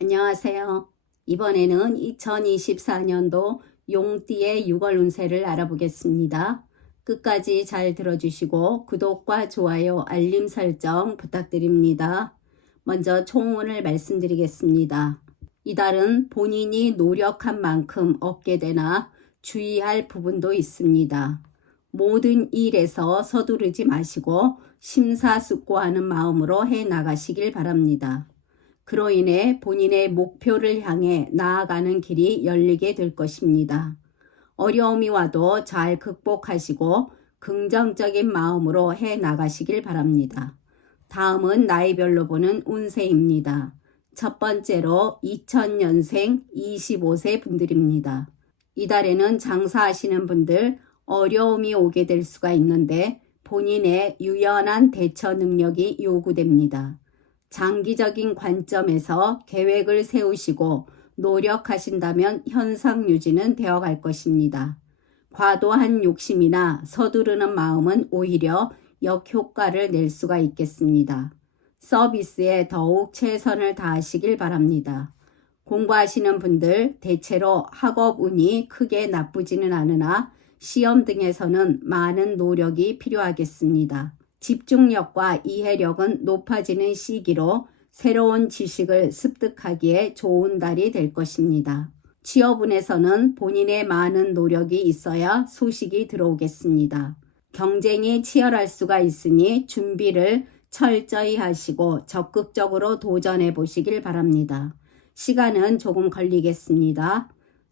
안녕하세요. 이번에는 2024년도 용띠의 6월 운세를 알아보겠습니다. 끝까지 잘 들어주시고 구독과 좋아요, 알림 설정 부탁드립니다. 먼저 총운을 말씀드리겠습니다. 이달은 본인이 노력한 만큼 얻게 되나 주의할 부분도 있습니다. 모든 일에서 서두르지 마시고 심사숙고하는 마음으로 해나가시길 바랍니다. 그로 인해 본인의 목표를 향해 나아가는 길이 열리게 될 것입니다. 어려움이 와도 잘 극복하시고 긍정적인 마음으로 해나가시길 바랍니다. 다음은 나이별로 보는 운세입니다. 첫 번째로 2000년생 25세 분들입니다. 이달에는 장사하시는 분들 어려움이 오게 될 수가 있는데 본인의 유연한 대처 능력이 요구됩니다. 장기적인 관점에서 계획을 세우시고 노력하신다면 현상 유지는 되어갈 것입니다. 과도한 욕심이나 서두르는 마음은 오히려 역효과를 낼 수가 있겠습니다. 서비스에 더욱 최선을 다하시길 바랍니다. 공부하시는 분들 대체로 학업 운이 크게 나쁘지는 않으나 시험 등에서는 많은 노력이 필요하겠습니다. 집중력과 이해력은 높아지는 시기로 새로운 지식을 습득하기에 좋은 달이 될 것입니다. 취업운에서는 본인의 많은 노력이 있어야 소식이 들어오겠습니다. 경쟁이 치열할 수가 있으니 준비를 철저히 하시고 적극적으로 도전해 보시길 바랍니다. 시간은 조금 걸리겠습니다.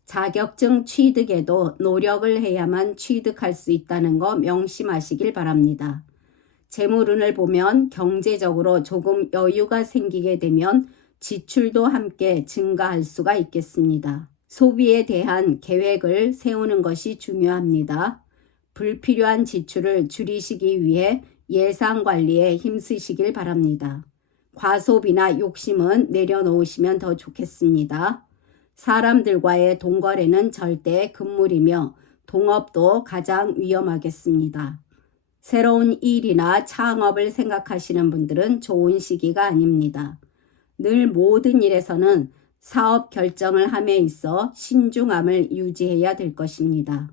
자격증 취득에도 노력을 해야만 취득할 수 있다는 거 명심하시길 바랍니다. 재물운을 보면 경제적으로 조금 여유가 생기게 되면 지출도 함께 증가할 수가 있겠습니다. 소비에 대한 계획을 세우는 것이 중요합니다. 불필요한 지출을 줄이시기 위해 예산 관리에 힘쓰시길 바랍니다. 과소비나 욕심은 내려놓으시면 더 좋겠습니다. 사람들과의 동거래는 절대 금물이며 동업도 가장 위험하겠습니다. 새로운 일이나 창업을 생각하시는 분들은 좋은 시기가 아닙니다. 늘 모든 일에서는 사업 결정을 함에 있어 신중함을 유지해야 될 것입니다.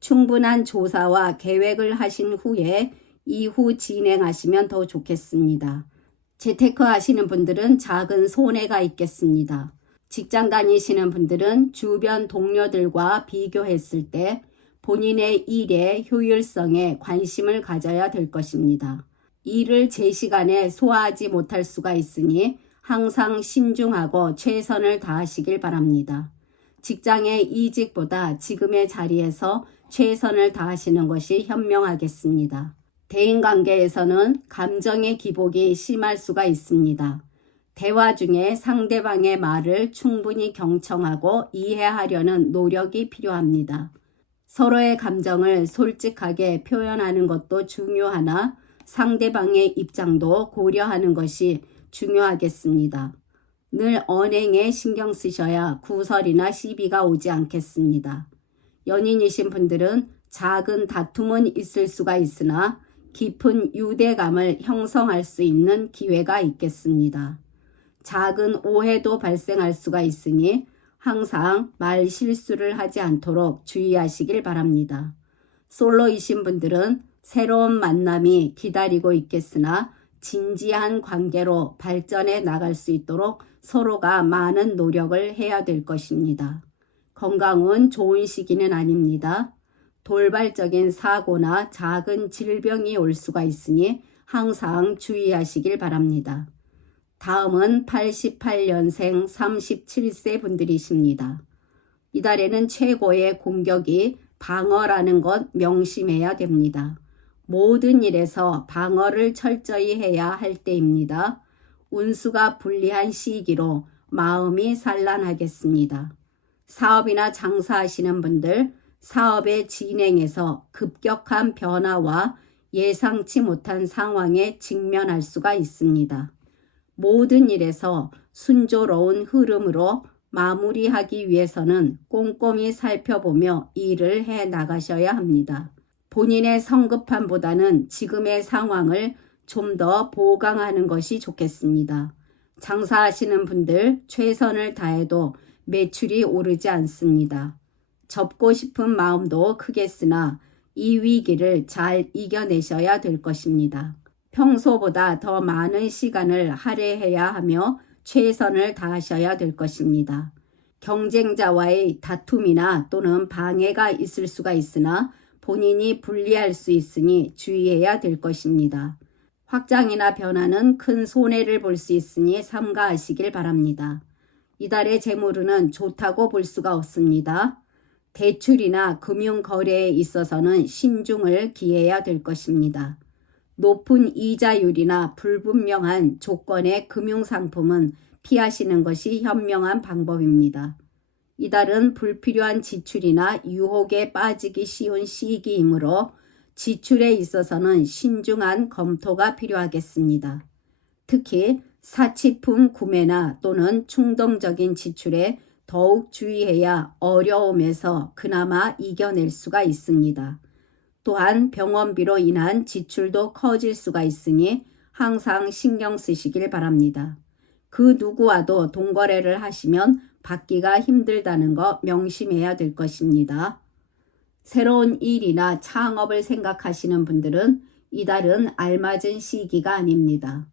충분한 조사와 계획을 하신 후에 이후 진행하시면 더 좋겠습니다. 재테크 하시는 분들은 작은 손해가 있겠습니다. 직장 다니시는 분들은 주변 동료들과 비교했을 때 본인의 일의 효율성에 관심을 가져야 될 것입니다. 일을 제 시간에 소화하지 못할 수가 있으니 항상 신중하고 최선을 다하시길 바랍니다. 직장의 이직보다 지금의 자리에서 최선을 다하시는 것이 현명하겠습니다. 대인관계에서는 감정의 기복이 심할 수가 있습니다. 대화 중에 상대방의 말을 충분히 경청하고 이해하려는 노력이 필요합니다. 서로의 감정을 솔직하게 표현하는 것도 중요하나 상대방의 입장도 고려하는 것이 중요하겠습니다. 늘 언행에 신경 쓰셔야 구설이나 시비가 오지 않겠습니다. 연인이신 분들은 작은 다툼은 있을 수가 있으나 깊은 유대감을 형성할 수 있는 기회가 있겠습니다. 작은 오해도 발생할 수가 있으니 항상 말 실수를 하지 않도록 주의하시길 바랍니다. 솔로이신 분들은 새로운 만남이 기다리고 있겠으나 진지한 관계로 발전해 나갈 수 있도록 서로가 많은 노력을 해야 될 것입니다. 건강은 좋은 시기는 아닙니다. 돌발적인 사고나 작은 질병이 올 수가 있으니 항상 주의하시길 바랍니다. 다음은 88년생 37세 분들이십니다. 이달에는 최고의 공격이 방어라는 것 명심해야 됩니다. 모든 일에서 방어를 철저히 해야 할 때입니다. 운수가 불리한 시기로 마음이 산란하겠습니다. 사업이나 장사하시는 분들, 사업의 진행에서 급격한 변화와 예상치 못한 상황에 직면할 수가 있습니다. 모든 일에서 순조로운 흐름으로 마무리하기 위해서는 꼼꼼히 살펴보며 일을 해 나가셔야 합니다. 본인의 성급함보다는 지금의 상황을 좀 더 보강하는 것이 좋겠습니다. 장사하시는 분들 최선을 다해도 매출이 오르지 않습니다. 접고 싶은 마음도 크겠으나 이 위기를 잘 이겨내셔야 될 것입니다. 평소보다 더 많은 시간을 할애해야 하며 최선을 다하셔야 될 것입니다. 경쟁자와의 다툼이나 또는 방해가 있을 수가 있으나 본인이 불리할 수 있으니 주의해야 될 것입니다. 확장이나 변화는 큰 손해를 볼 수 있으니 삼가하시길 바랍니다. 이달의 재물운은 좋다고 볼 수가 없습니다. 대출이나 금융거래에 있어서는 신중을 기해야 될 것입니다. 높은 이자율이나 불분명한 조건의 금융상품은 피하시는 것이 현명한 방법입니다. 이달은 불필요한 지출이나 유혹에 빠지기 쉬운 시기이므로 지출에 있어서는 신중한 검토가 필요하겠습니다. 특히 사치품 구매나 또는 충동적인 지출에 더욱 주의해야 어려움에서 그나마 이겨낼 수가 있습니다. 또한 병원비로 인한 지출도 커질 수가 있으니 항상 신경 쓰시길 바랍니다. 그 누구와도 동거래를 하시면 받기가 힘들다는 거 명심해야 될 것입니다. 새로운 일이나 창업을 생각하시는 분들은 이달은 알맞은 시기가 아닙니다.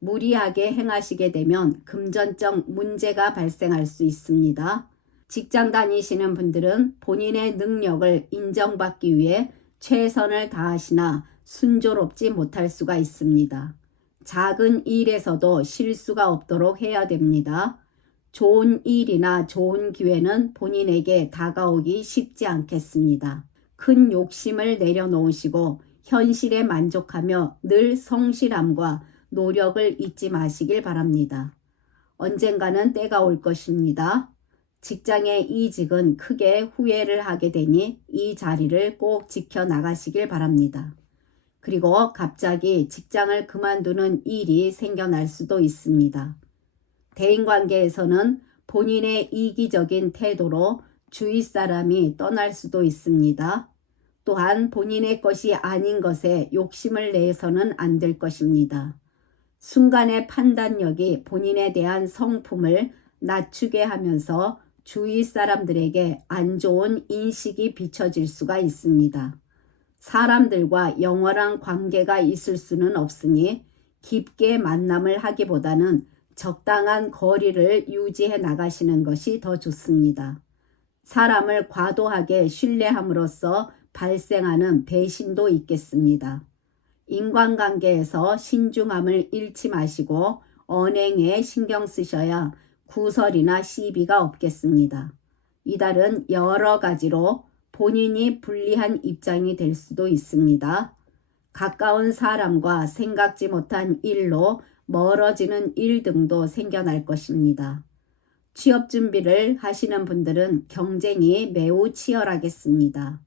무리하게 행하시게 되면 금전적 문제가 발생할 수 있습니다. 직장 다니시는 분들은 본인의 능력을 인정받기 위해 최선을 다하시나 순조롭지 못할 수가 있습니다. 작은 일에서도 실수가 없도록 해야 됩니다. 좋은 일이나 좋은 기회는 본인에게 다가오기 쉽지 않겠습니다. 큰 욕심을 내려놓으시고 현실에 만족하며 늘 성실함과 노력을 잊지 마시길 바랍니다. 언젠가는 때가 올 것입니다. 직장의 이직은 크게 후회를 하게 되니 이 자리를 꼭 지켜나가시길 바랍니다. 그리고 갑자기 직장을 그만두는 일이 생겨날 수도 있습니다. 대인관계에서는 본인의 이기적인 태도로 주위 사람이 떠날 수도 있습니다. 또한 본인의 것이 아닌 것에 욕심을 내서는 안 될 것입니다. 순간의 판단력이 본인에 대한 성품을 낮추게 하면서 주위 사람들에게 안 좋은 인식이 비춰질 수가 있습니다. 사람들과 영원한 관계가 있을 수는 없으니 깊게 만남을 하기보다는 적당한 거리를 유지해 나가시는 것이 더 좋습니다. 사람을 과도하게 신뢰함으로써 발생하는 배신도 있겠습니다. 인간관계에서 신중함을 잃지 마시고 언행에 신경 쓰셔야 구설이나 시비가 없겠습니다. 이달은 여러 가지로 본인이 불리한 입장이 될 수도 있습니다. 가까운 사람과 생각지 못한 일로 멀어지는 일 등도 생겨날 것입니다. 취업 준비를 하시는 분들은 경쟁이 매우 치열하겠습니다.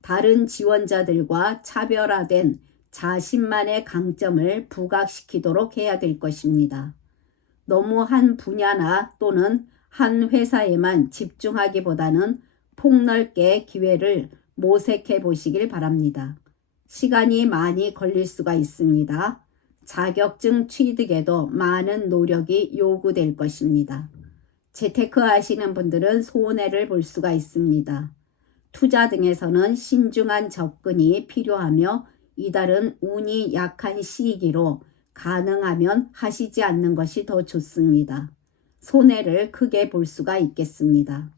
다른 지원자들과 차별화된 자신만의 강점을 부각시키도록 해야 될 것입니다. 너무 한 분야나 또는 한 회사에만 집중하기보다는 폭넓게 기회를 모색해 보시길 바랍니다. 시간이 많이 걸릴 수가 있습니다. 자격증 취득에도 많은 노력이 요구될 것입니다. 재테크 하시는 분들은 손해를 볼 수가 있습니다. 투자 등에서는 신중한 접근이 필요하며 이달은 운이 약한 시기로 가능하면 하시지 않는 것이 더 좋습니다. 손해를 크게 볼 수가 있겠습니다.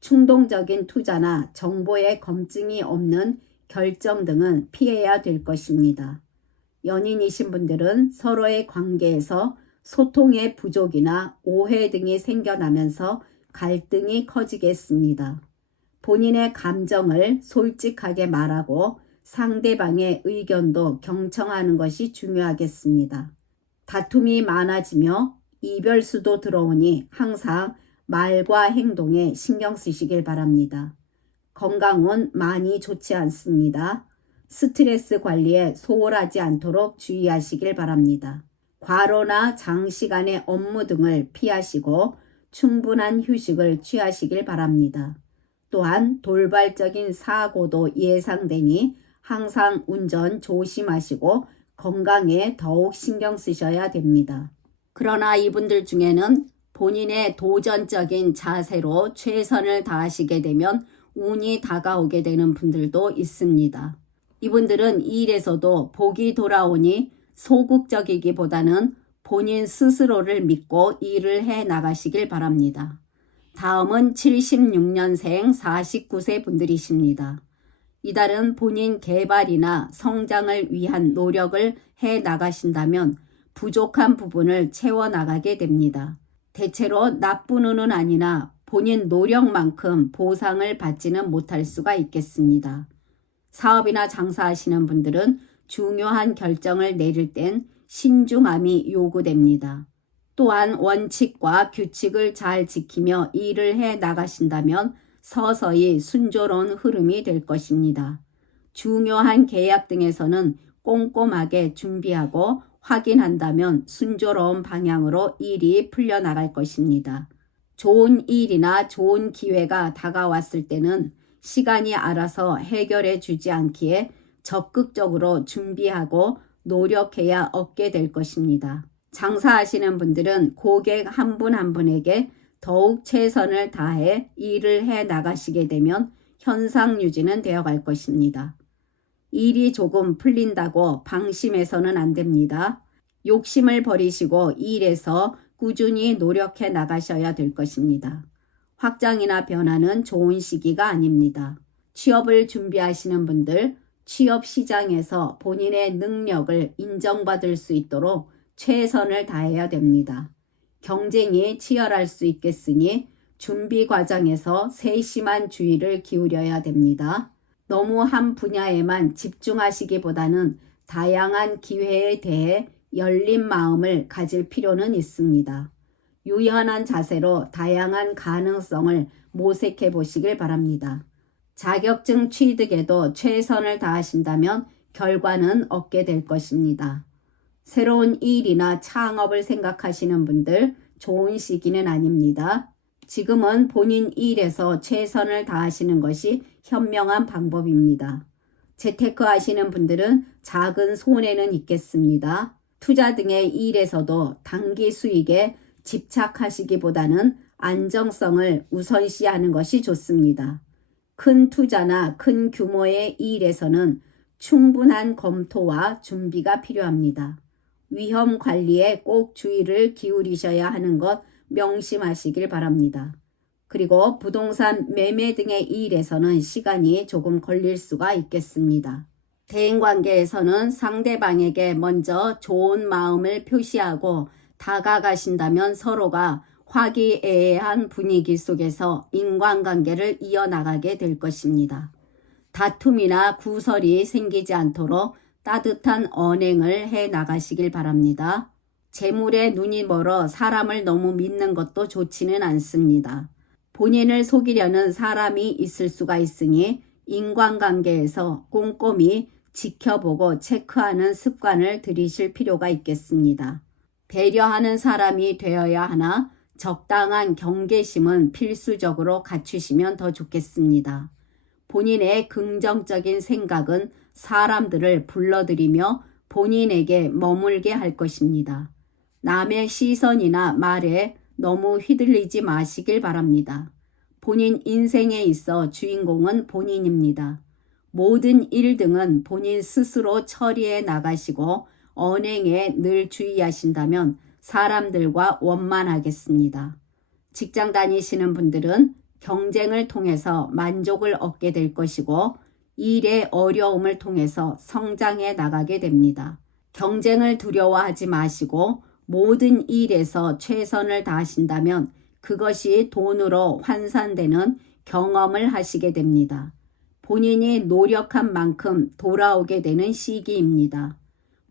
충동적인 투자나 정보의 검증이 없는 결정 등은 피해야 될 것입니다. 연인이신 분들은 서로의 관계에서 소통의 부족이나 오해 등이 생겨나면서 갈등이 커지겠습니다. 본인의 감정을 솔직하게 말하고 상대방의 의견도 경청하는 것이 중요하겠습니다. 다툼이 많아지며 이별수도 들어오니 항상 말과 행동에 신경 쓰시길 바랍니다. 건강은 많이 좋지 않습니다. 스트레스 관리에 소홀하지 않도록 주의하시길 바랍니다. 과로나 장시간의 업무 등을 피하시고 충분한 휴식을 취하시길 바랍니다. 또한 돌발적인 사고도 예상되니 항상 운전 조심하시고 건강에 더욱 신경 쓰셔야 됩니다. 그러나 이분들 중에는 본인의 도전적인 자세로 최선을 다하시게 되면 운이 다가오게 되는 분들도 있습니다. 이분들은 이 일에서도 복이 돌아오니 소극적이기보다는 본인 스스로를 믿고 일을 해 나가시길 바랍니다. 다음은 76년생 49세 분들이십니다. 이달은 본인 개발이나 성장을 위한 노력을 해 나가신다면 부족한 부분을 채워나가게 됩니다. 대체로 나쁜 운은 아니나 본인 노력만큼 보상을 받지는 못할 수가 있겠습니다. 사업이나 장사하시는 분들은 중요한 결정을 내릴 땐 신중함이 요구됩니다. 또한 원칙과 규칙을 잘 지키며 일을 해 나가신다면 서서히 순조로운 흐름이 될 것입니다. 중요한 계약 등에서는 꼼꼼하게 준비하고 확인한다면 순조로운 방향으로 일이 풀려나갈 것입니다. 좋은 일이나 좋은 기회가 다가왔을 때는 시간이 알아서 해결해 주지 않기에 적극적으로 준비하고 노력해야 얻게 될 것입니다. 장사하시는 분들은 고객 한 분 한 분에게 더욱 최선을 다해 일을 해 나가시게 되면 현상 유지는 되어 갈 것입니다. 일이 조금 풀린다고 방심해서는 안 됩니다. 욕심을 버리시고 일에서 꾸준히 노력해 나가셔야 될 것입니다. 확장이나 변화는 좋은 시기가 아닙니다. 취업을 준비하시는 분들, 취업 시장에서 본인의 능력을 인정받을 수 있도록 최선을 다해야 됩니다. 경쟁이 치열할 수 있겠으니 준비 과정에서 세심한 주의를 기울여야 됩니다. 너무 한 분야에만 집중하시기보다는 다양한 기회에 대해 열린 마음을 가질 필요는 있습니다. 유연한 자세로 다양한 가능성을 모색해 보시길 바랍니다. 자격증 취득에도 최선을 다하신다면 결과는 얻게 될 것입니다. 새로운 일이나 창업을 생각하시는 분들 좋은 시기는 아닙니다. 지금은 본인 일에서 최선을 다하시는 것이 현명한 방법입니다. 재테크 하시는 분들은 작은 손해는 있겠습니다. 투자 등의 일에서도 단기 수익에 집착하시기보다는 안정성을 우선시하는 것이 좋습니다. 큰 투자나 큰 규모의 일에서는 충분한 검토와 준비가 필요합니다. 위험 관리에 꼭 주의를 기울이셔야 하는 것 명심하시길 바랍니다. 그리고 부동산 매매 등의 일에서는 시간이 조금 걸릴 수가 있겠습니다. 대인관계에서는 상대방에게 먼저 좋은 마음을 표시하고 다가가신다면 서로가 화기애애한 분위기 속에서 인간관계를 이어나가게 될 것입니다. 다툼이나 구설이 생기지 않도록 따뜻한 언행을 해 나가시길 바랍니다. 재물에 눈이 멀어 사람을 너무 믿는 것도 좋지는 않습니다. 본인을 속이려는 사람이 있을 수가 있으니 인간관계에서 꼼꼼히 지켜보고 체크하는 습관을 들이실 필요가 있겠습니다. 배려하는 사람이 되어야 하나 적당한 경계심은 필수적으로 갖추시면 더 좋겠습니다. 본인의 긍정적인 생각은 사람들을 불러들이며 본인에게 머물게 할 것입니다. 남의 시선이나 말에 너무 휘둘리지 마시길 바랍니다. 본인 인생에 있어 주인공은 본인입니다. 모든 일 등은 본인 스스로 처리해 나가시고 언행에 늘 주의하신다면 사람들과 원만하겠습니다. 직장 다니시는 분들은 경쟁을 통해서 만족을 얻게 될 것이고 일의 어려움을 통해서 성장해 나가게 됩니다. 경쟁을 두려워하지 마시고 모든 일에서 최선을 다하신다면 그것이 돈으로 환산되는 경험을 하시게 됩니다. 본인이 노력한 만큼 돌아오게 되는 시기입니다.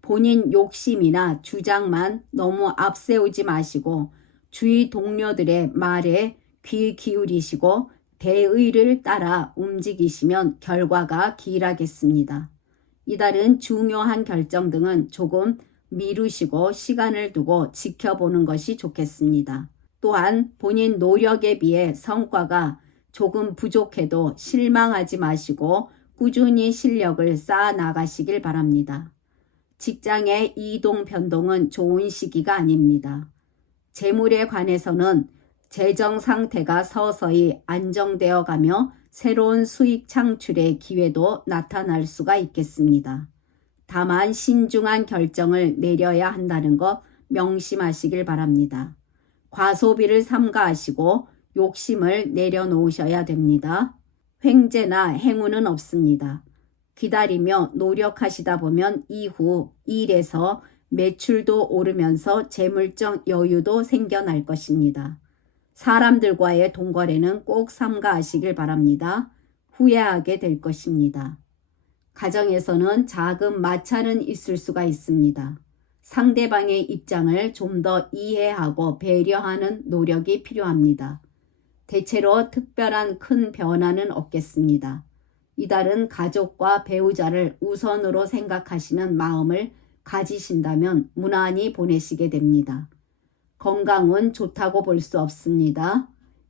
본인 욕심이나 주장만 너무 앞세우지 마시고 주위 동료들의 말에 귀 기울이시고 대의를 따라 움직이시면 결과가 기일하겠습니다. 이달은 중요한 결정 등은 조금 미루시고 시간을 두고 지켜보는 것이 좋겠습니다. 또한 본인 노력에 비해 성과가 조금 부족해도 실망하지 마시고 꾸준히 실력을 쌓아 나가시길 바랍니다. 직장의 이동 변동은 좋은 시기가 아닙니다. 재물에 관해서는 재정 상태가 서서히 안정되어 가며 새로운 수익 창출의 기회도 나타날 수가 있겠습니다. 다만 신중한 결정을 내려야 한다는 것 명심하시길 바랍니다. 과소비를 삼가하시고 욕심을 내려놓으셔야 됩니다. 횡재나 행운은 없습니다. 기다리며 노력하시다 보면 이후 일에서 매출도 오르면서 재물적 여유도 생겨날 것입니다. 사람들과의 동거래는 꼭 삼가하시길 바랍니다. 후회하게 될 것입니다. 가정에서는 작은 마찰은 있을 수가 있습니다. 상대방의 입장을 좀 더 이해하고 배려하는 노력이 필요합니다. 대체로 특별한 큰 변화는 없겠습니다. 이달은 가족과 배우자를 우선으로 생각하시는 마음을 가지신다면 무난히 보내시게 됩니다. 건강은 좋다고 볼 수 없습니다.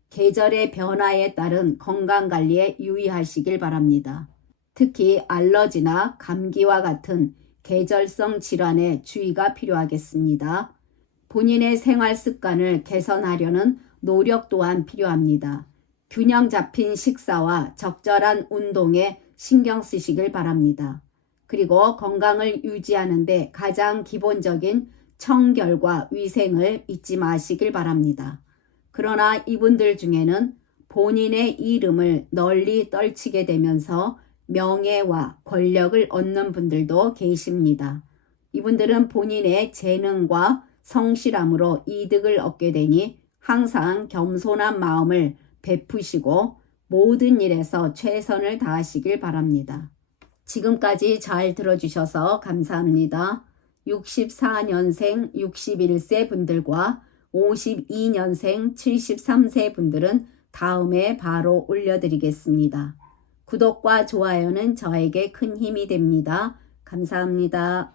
계절의 변화에 따른 건강관리에 유의하시길 바랍니다. 특히 알러지나 감기와 같은 계절성 질환에 주의가 필요하겠습니다. 본인의 생활 습관을 개선하려는 노력 또한 필요합니다. 균형 잡힌 식사와 적절한 운동에 신경 쓰시길 바랍니다. 그리고 건강을 유지하는 데 가장 기본적인 청결과 위생을 잊지 마시길 바랍니다. 그러나 이분들 중에는 본인의 이름을 널리 떨치게 되면서 명예와 권력을 얻는 분들도 계십니다. 이분들은 본인의 재능과 성실함으로 이득을 얻게 되니 항상 겸손한 마음을 베푸시고 모든 일에서 최선을 다하시길 바랍니다. 지금까지 잘 들어주셔서 감사합니다. 64년생 61세 분들과 52년생 73세 분들은 다음에 바로 올려드리겠습니다. 구독과 좋아요는 저에게 큰 힘이 됩니다. 감사합니다.